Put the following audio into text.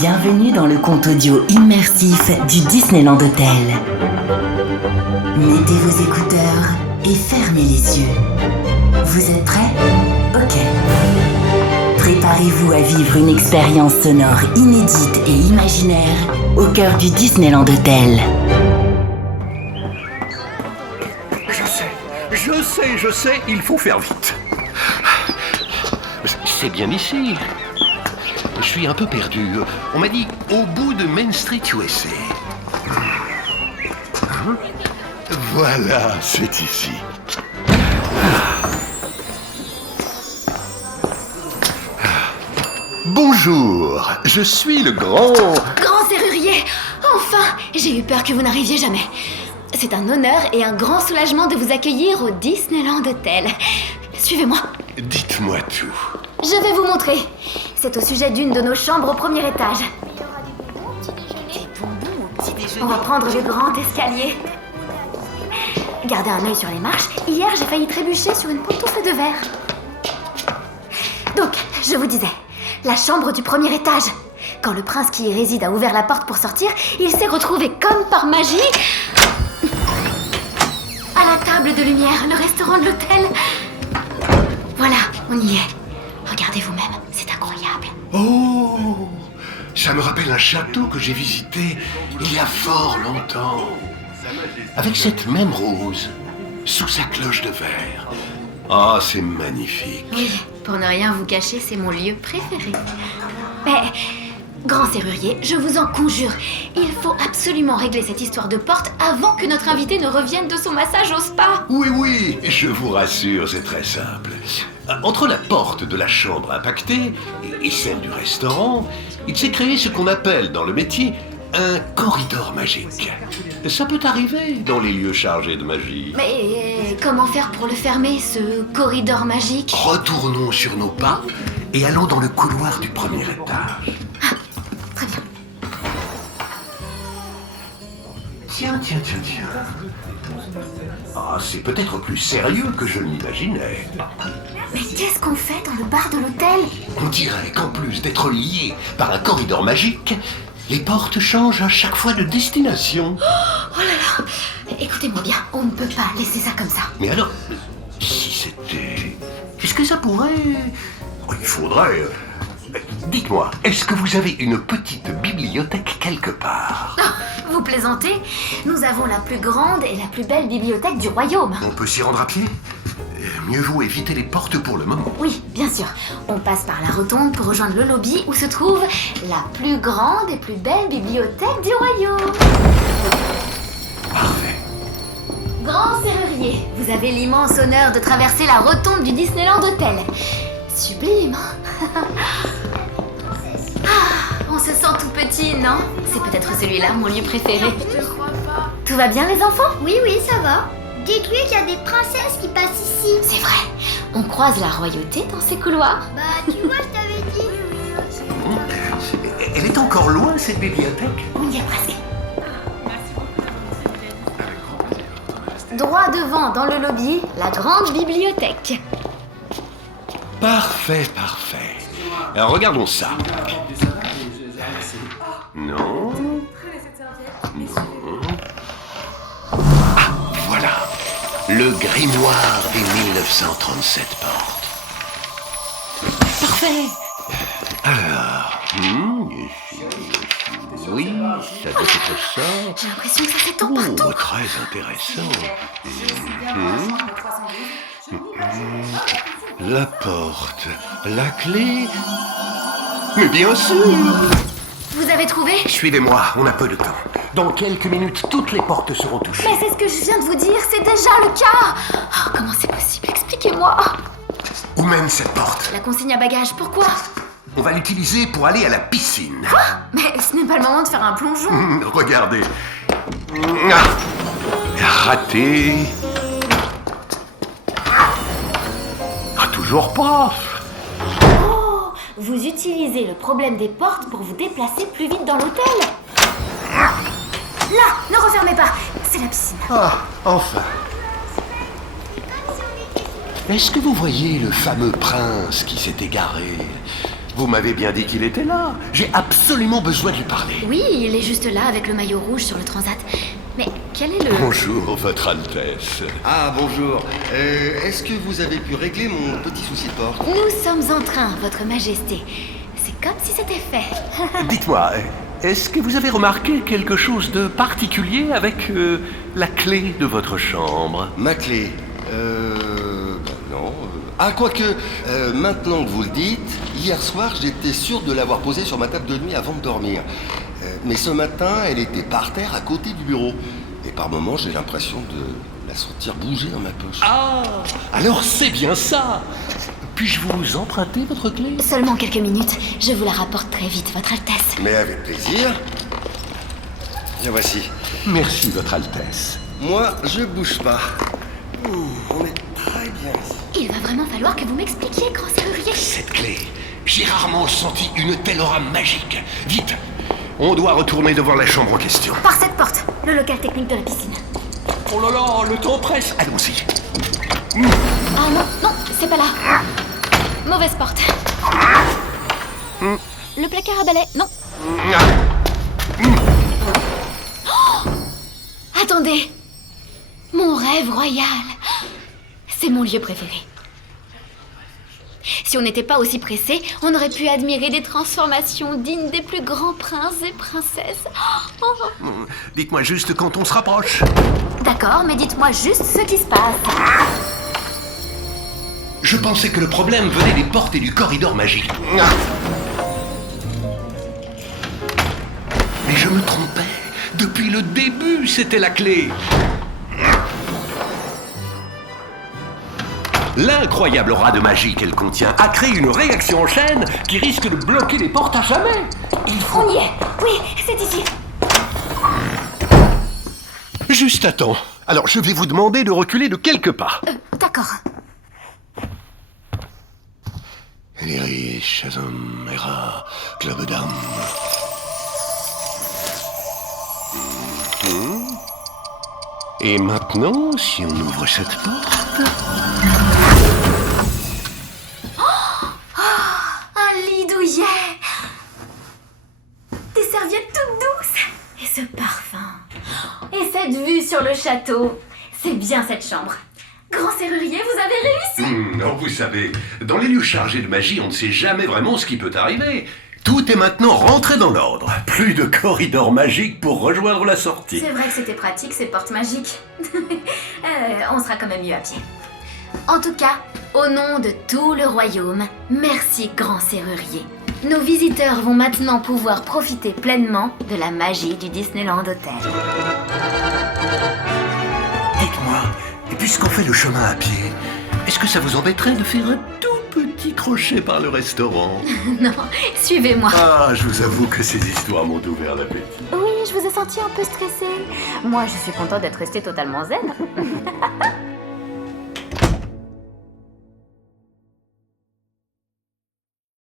Bienvenue dans le conte audio immersif du Disneyland Hotel. Mettez vos écouteurs et fermez les yeux. Vous êtes prêts? Ok. Préparez-vous à vivre une expérience sonore inédite et imaginaire au cœur du Disneyland Hotel. Je sais, il faut faire vite. C'est bien ici. Je suis un peu perdu. On m'a dit au bout de Main Street USA. Voilà, c'est ici. Bonjour, je suis le grand serrurier. Enfin, j'ai eu peur que vous n'arriviez jamais. C'est un honneur et un grand soulagement de vous accueillir au Disneyland Hotel. Suivez-moi. Dites-moi tout. Je vais vous montrer. C'est au sujet d'une de nos chambres au premier étage. On va prendre le grand escalier. Gardez un œil sur les marches. Hier, j'ai failli trébucher sur une pantoufle de verre. Donc, je vous disais, la chambre du premier étage. Quand le prince qui y réside a ouvert la porte pour sortir, il s'est retrouvé comme par magie à la table de lumière, le restaurant de l'hôtel. Voilà, on y est. Regardez vous-même, c'est incroyable. Oh, ça me rappelle un château que j'ai visité il y a fort longtemps. Avec cette même rose, sous sa cloche de verre. Ah, c'est magnifique. Oui, pour ne rien vous cacher, c'est mon lieu préféré. Mais, grand serrurier, je vous en conjure, il faut absolument régler cette histoire de porte avant que notre invité ne revienne de son massage au spa. Oui, je vous rassure, c'est très simple. Entre la porte de la chambre impactée et celle du restaurant, il s'est créé ce qu'on appelle dans le métier un corridor magique. Ça peut arriver dans les lieux chargés de magie. Mais comment faire pour le fermer, ce corridor magique? Retournons sur nos pas et allons dans le couloir du premier étage. Très bien. Tiens. Ah, c'est peut-être plus sérieux que je ne l'imaginais. Mais qu'est-ce qu'on fait dans le bar de l'hôtel? On dirait qu'en plus d'être liés par un corridor magique, les portes changent à chaque fois de destination. Oh là là! Écoutez-moi bien, on ne peut pas laisser ça comme ça. Mais alors, si c'était... Est-ce que ça pourrait... Oh, il faudrait... Dites-moi, est-ce que vous avez une petite bibliothèque quelque part? Vous plaisantez? Nous avons la plus grande et la plus belle bibliothèque du royaume. On peut s'y rendre à pied? Mieux vaut éviter les portes pour le moment. Oui, bien sûr. On passe par la rotonde pour rejoindre le lobby où se trouve la plus grande et plus belle bibliothèque du royaume. Parfait. Grand serrurier, vous avez l'immense honneur de traverser la rotonde du Disneyland Hotel. Sublime, hein? On se sent tout petit, non? C'est peut-être celui-là, mon lieu préféré. Je crois pas. Tout va bien, les enfants? Oui, ça va. Dites-lui qu'il y a des princesses qui passent ici. C'est vrai, on croise la royauté dans ces couloirs. Bah, tu vois, je t'avais dit. Elle est encore loin, cette bibliothèque? On y est presque. Droit devant, dans le lobby, la grande bibliothèque. Parfait. Alors, regardons ça. Non. Ah, voilà. Le grimoire des 1937 portes. Parfait. Alors, oui, ça doit être ça. J'ai l'impression que ça s'étend partout. Oh, très intéressant. La porte, la clé. Mais bien sûr. Vous avez trouvé? Suivez-moi, on a peu de temps. Dans quelques minutes, toutes les portes seront touchées. Mais c'est ce que je viens de vous dire, c'est déjà le cas. Oh, comment c'est possible? Expliquez-moi. Où mène cette porte? La consigne à bagages, pourquoi? On va l'utiliser pour aller à la piscine. Mais ce n'est pas le moment de faire un plongeon. Regardez. Raté. Toujours pas. Oh, vous utilisez le problème des portes pour vous déplacer plus vite dans l'hôtel. Là, ne refermez pas, c'est la piscine. Ah, enfin. Est-ce que vous voyez le fameux prince qui s'est égaré? Vous m'avez bien dit qu'il était là. J'ai absolument besoin de lui parler. Oui, il est juste là avec le maillot rouge sur le transat. Mais quel est le... Bonjour, Votre Altesse. Ah, bonjour. Est-ce que vous avez pu régler mon petit souci de porte? Nous sommes en train, Votre Majesté. C'est comme si c'était fait. Dites-moi, est-ce que vous avez remarqué quelque chose de particulier avec la clé de votre chambre? Ma clé? Non. Ah, quoique, maintenant que vous le dites, hier soir, j'étais sûr de l'avoir posée sur ma table de nuit avant de dormir. Mais ce matin, elle était par terre à côté du bureau. Et par moments, j'ai l'impression de la sentir bouger dans ma poche. Ah, alors c'est bien ça. Puis-je vous emprunter votre clé? Seulement quelques minutes. Je vous la rapporte très vite, Votre Altesse. Mais avec plaisir. Bien voici. Merci, Votre Altesse. Moi, je bouge pas. On est très bien ici. Il va vraiment falloir que vous m'expliquiez, grand serrurier. Cette clé, j'ai rarement senti une telle aura magique. Vite, on doit retourner devant la chambre en question. Par cette porte, le local technique de la piscine. Oh là là, le temps presse. Allons-y. Ah non, non, c'est pas là. Mauvaise porte. Le placard à balai, non. Oh, attendez. Mon rêve royal. C'est mon lieu préféré. Si on n'était pas aussi pressé, on aurait pu admirer des transformations dignes des plus grands princes et princesses. Oh. Dites-moi juste quand on se rapproche. D'accord, mais dites-moi juste ce qui se passe. Je pensais que le problème venait des portes et du corridor magique. Mais je me trompais. Depuis le début, c'était la clé. L'incroyable aura de magie qu'elle contient a créé une réaction en chaîne qui risque de bloquer les portes à jamais. Il faut... On y est. Oui, c'est ici. Juste à temps. Alors, je vais vous demander de reculer de quelques pas. D'accord. Elle est riche, Shazam, Hera, Club d'âme. Et maintenant, si on ouvre cette porte... Un lit douillet. Des serviettes toutes douces. Et ce parfum. Et cette vue sur le château. C'est bien cette chambre. Grand serrurier, vous avez réussi. Non, vous savez, dans les lieux chargés de magie, on ne sait jamais vraiment ce qui peut arriver. Tout est maintenant rentré dans l'ordre. Plus de corridor magique pour rejoindre la sortie. C'est vrai que c'était pratique, ces portes magiques. On sera quand même mieux à pied. En tout cas, au nom de tout le royaume, merci, grand serrurier. Nos visiteurs vont maintenant pouvoir profiter pleinement de la magie du Disneyland Hotel. Dites-moi, et puisqu'on fait le chemin à pied, est-ce que ça vous embêterait de faire un tout petit crochet par le restaurant? Non, suivez-moi. Ah, je vous avoue que ces histoires m'ont ouvert l'appétit. Oui, je vous ai senti un peu stressée. Moi, je suis contente d'être restée totalement zen.